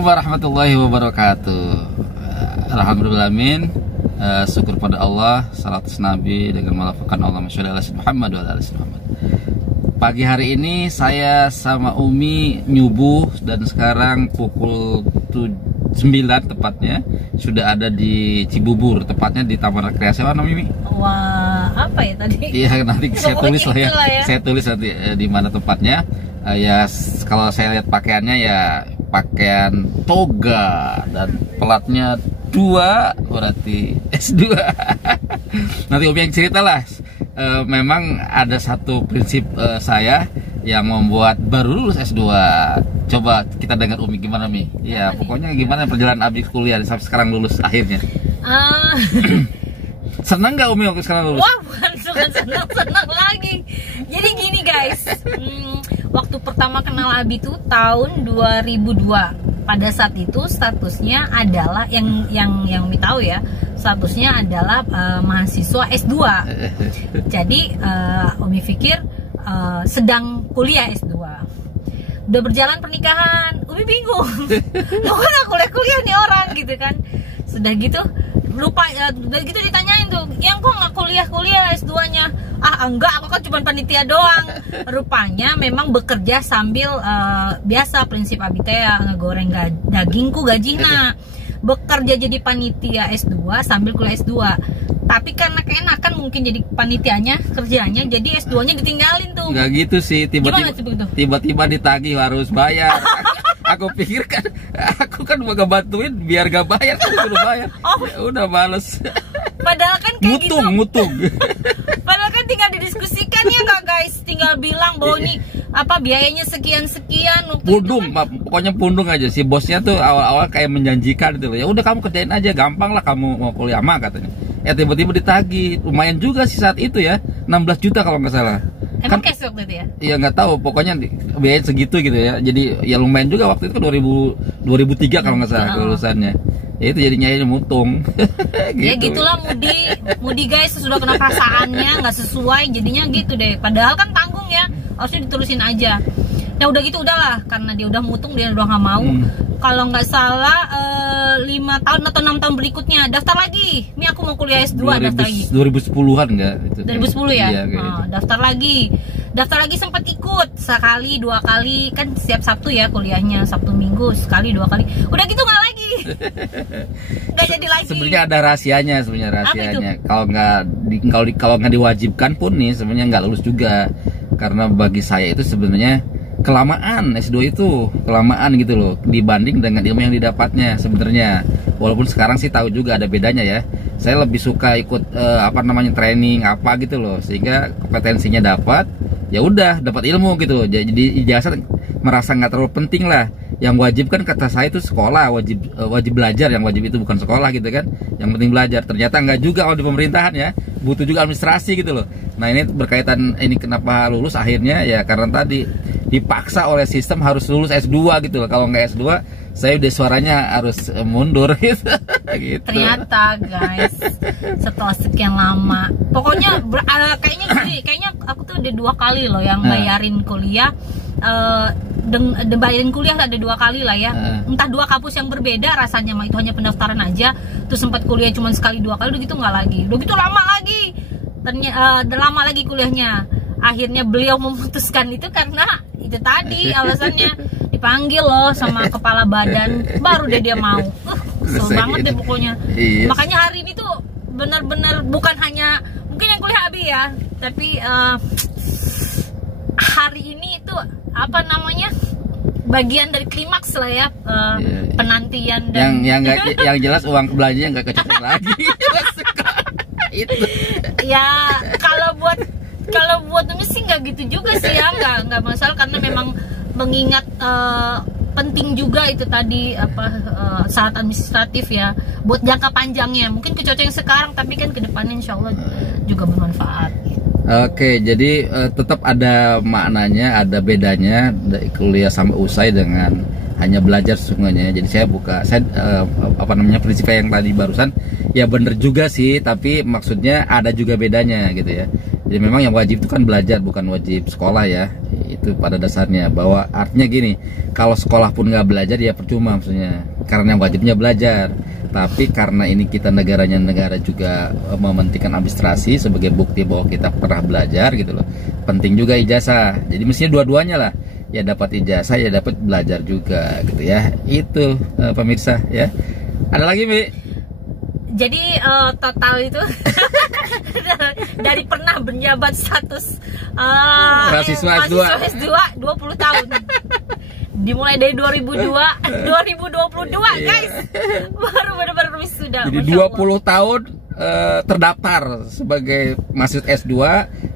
Assalamualaikum warahmatullahi wabarakatuh. Alhamdulillahirrahmanirrahim. Syukur pada Allah, salat Nabi dengan melakukan Allahumma sholli ala Muhammad wa ala ali Muhammad. Pagi hari ini saya sama Umi nyubuh dan sekarang pukul 9 tepatnya sudah ada di Cibubur, tepatnya di Taman Rekreasi mana Mimi? Wah, apa ya tadi? Iya, nanti saya tulis lah ya. Saya tulis nanti di mana tempatnya. Ya kalau saya lihat pakaiannya ya pakaian toga dan pelatnya 2, berarti S2. Nanti Umi yang cerita lah. Memang ada satu prinsip saya yang membuat baru lulus S2. Coba kita dengar Umi gimana Mi? Ya pokoknya gimana perjalanan Abi kuliah sampai sekarang lulus akhirnya. Senang nggak Umi waktu sekarang lulus? Wah, bukan senang lagi. Jadi gini guys, waktu pertama kenal Abi tuh tahun 2002. Pada saat itu statusnya adalah yang Umi tahu ya, statusnya adalah mahasiswa S2. Jadi Umi pikir sedang kuliah S2. Udah berjalan pernikahan, Umi bingung. Lo kan gak kuliah nih orang gitu kan. Sudah gitu lupa, udah gitu ditanyain tuh, yang kok nggak kuliah S2-nya? Enggak, aku kan cuma panitia doang. Rupanya memang bekerja sambil biasa prinsip Abi teh ngegoreng dagingku gajihna. Bekerja jadi panitia S2 sambil kuliah S2. Tapi karena keenakan mungkin jadi panitianya, kerjanya, jadi S2-nya ditinggalin tuh. Nggak gitu sih, tiba-tiba ditagih harus bayar. Aku pikir kan, aku kan mau ngebantuin biar gak bayar, kan suruh bayar. Ya udah males. Padahal kan kayak mutung. Padahal kan tinggal didiskusikan ya nggak guys, tinggal bilang bahwa ini apa biayanya sekian. Pundung, pokoknya pundung aja. Si bosnya tuh awal-awal kayak menjanjikan gitu. Ya udah kamu kerjain aja, gampang lah kamu mau kuliah mah katanya. Ya tiba-tiba ditagih, lumayan juga sih saat itu ya, 16 juta kalau nggak salah. Emang cash waktu itu ya? Iya nggak tahu, pokoknya biaya segitu gitu ya. Jadi ya lumayan juga waktu itu kan 2003 kalau nggak salah kelulusannya. Ya itu jadinya mutung. Gitu. Ya gitulah Mudi guys, sudah kena perasaannya nggak sesuai, jadinya gitu deh. Padahal kan tanggung ya, harusnya diterusin aja. Nah udah gitu udahlah, karena dia udah mutung, dia udah nggak mau. Kalau nggak salah 5 tahun atau 6 tahun berikutnya daftar lagi. Ini aku mau kuliah S2, daftar lagi. 2010-an enggak? 2010 ya? Iya, daftar lagi sempat ikut sekali 2 kali, kan setiap Sabtu ya kuliahnya, Sabtu Minggu sekali 2 kali. Udah gitu nggak lagi. Nggak jadi lagi. Sebenarnya ada rahasianya, kalau nggak diwajibkan pun nih sebenarnya nggak lulus juga. Karena bagi saya itu sebenarnya kelamaan, S2 itu kelamaan gitu loh dibanding dengan ilmu yang didapatnya sebenarnya. Walaupun sekarang sih tahu juga ada bedanya ya. Saya lebih suka ikut training apa gitu loh, sehingga kompetensinya dapat, ya udah dapat ilmu gitu. Jadi ijazah merasa nggak terlalu penting lah. Yang wajib kan kata saya itu sekolah, wajib belajar, yang wajib itu bukan sekolah gitu kan. Yang penting belajar. Ternyata nggak juga kalau di pemerintahan ya, butuh juga administrasi gitu loh. Nah ini berkaitan, ini kenapa lulus akhirnya ya karena tadi dipaksa oleh sistem harus lulus S2 gitu loh. Kalau nggak S2 saya udah suaranya harus mundur gitu. Ternyata guys, setelah sekian lama, pokoknya kayaknya aku tuh udah 2 kali loh yang bayarin kuliah. Bayarin kuliah ada 2 kali lah ya. Entah 2 kampus yang berbeda rasanya, mah itu hanya pendaftaran aja. Terus sempat kuliah cuma sekali 2 kali, udah gitu nggak lagi. Udah gitu lama lagi. Ternyata lama lagi kuliahnya. Akhirnya beliau memutuskan itu karena itu tadi alasannya, dipanggil loh sama kepala badan, baru dia mau. Kesel banget deh pokoknya. Yes. Makanya hari ini tuh benar-benar bukan hanya mungkin yang kuliah Abi ya, tapi hari ini itu apa namanya, bagian dari klimaks lah ya, penantian dan yang jelas uang belanjanya nggak kecocok lagi. Itu. Ya kalau buat Umi sih nggak gitu juga sih ya, nggak masalah karena memang mengingat penting juga itu tadi syarat administratif ya buat jangka panjangnya. Mungkin kecocok yang sekarang tapi kan kedepannya insya Allah juga bermanfaat. Oke, jadi tetap ada maknanya, ada bedanya kuliah sampai usai dengan hanya belajar sesungguhnya. Jadi saya prinsipnya yang tadi barusan ya bener juga sih, tapi maksudnya ada juga bedanya gitu ya. Jadi memang yang wajib itu kan belajar, bukan wajib sekolah ya. itu pada dasarnya, bahwa artinya gini, kalau sekolah pun nggak belajar ya percuma maksudnya, karena wajibnya belajar. Tapi karena ini kita negaranya negara juga mementingkan administrasi sebagai bukti bahwa kita pernah belajar gitu loh. Penting juga ijazah. Jadi mestinya dua-duanya lah. Ya dapat ijazah, ya dapat belajar juga gitu ya. Itu pemirsa ya. Ada lagi, Mi? Jadi total itu dari pernah menjabat status mahasiswa S2 20 tahun. Dimulai dari 2022 guys, baru benar-benar wisuda. Jadi 20 tahun terdaftar sebagai mahasiswa S2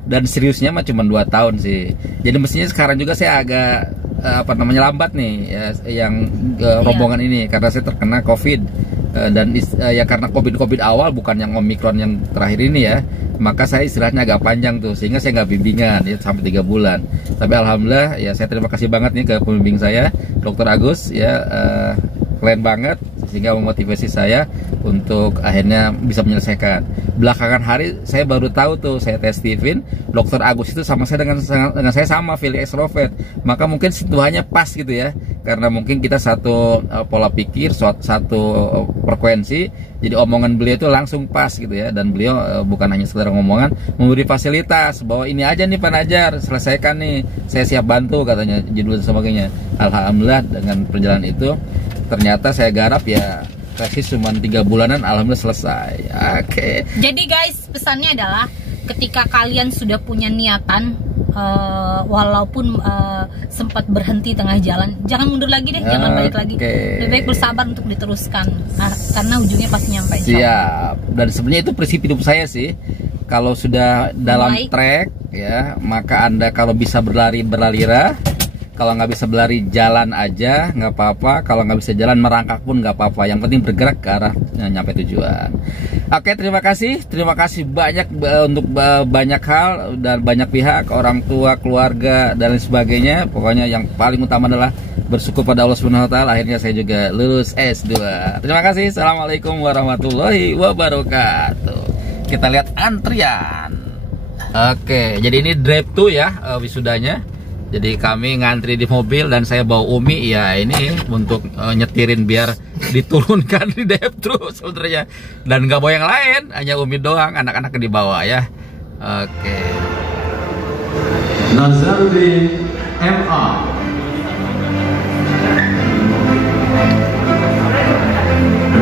dan seriusnya mah cuma 2 tahun sih. Jadi mestinya sekarang juga saya agak lambat nih ya, yang rombongan ini karena saya terkena COVID. Dan ya karena COVID awal, bukan yang Omikron yang terakhir ini ya, maka saya istilahnya agak panjang tuh, sehingga saya nggak bimbingan ya sampai 3 bulan. Tapi alhamdulillah ya, saya terima kasih banget nih ke pembimbing saya, Dr. Agus ya, keren banget, sehingga memotivasi saya untuk akhirnya bisa menyelesaikan. Belakangan hari saya baru tahu tuh, saya tes Steven, Dr. Agus itu sama saya dengan saya sama, Philly extrovert. Maka mungkin sentuhannya pas gitu ya, karena mungkin kita satu pola pikir, satu frekuensi, jadi omongan beliau itu langsung pas gitu ya. Dan beliau bukan hanya sekedar ngomongan, memberi fasilitas bahwa ini aja nih Pak Najar, selesaikan nih, saya siap bantu katanya, judul dan sebagainya. Alhamdulillah dengan perjalanan itu ternyata saya garap ya, kasih cuma 3 bulanan, alhamdulillah selesai. Oke. Jadi guys, pesannya adalah ketika kalian sudah punya niatan, walaupun sempat berhenti tengah jalan, jangan mundur lagi deh, jangan balik lagi. Lebih baik bersabar untuk diteruskan, karena ujungnya pasti nyampe. Siap. Dan sebenarnya itu prinsip hidup saya sih. Kalau sudah dalam track ya, maka Anda kalau bisa berlari-berlarilah. Kalau nggak bisa berlari, jalan aja, nggak apa-apa. Kalau nggak bisa jalan, merangkak pun nggak apa-apa. Yang penting bergerak ke arah nyampe tujuan. Oke, terima kasih banyak untuk banyak hal dan banyak pihak, orang tua, keluarga dan lain sebagainya. Pokoknya yang paling utama adalah bersyukur pada Allah Subhanahu Wa Taala. Akhirnya saya juga lulus S2. Terima kasih. Assalamualaikum warahmatullahi wabarakatuh. Kita lihat antrian. Oke, jadi ini drive-thru ya wisudanya. Jadi kami ngantri di mobil dan saya bawa Umi ya, ini untuk nyetirin biar diturunkan di drive-thru sebenarnya. Dan nggak bawa yang lain, hanya Umi doang, anak-anak dibawa ya. Oke. Nazarudin MA,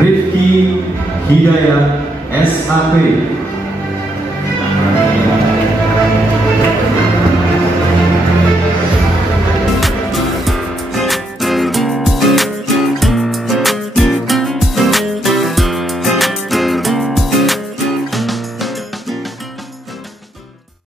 Rifki Hidayat SAP,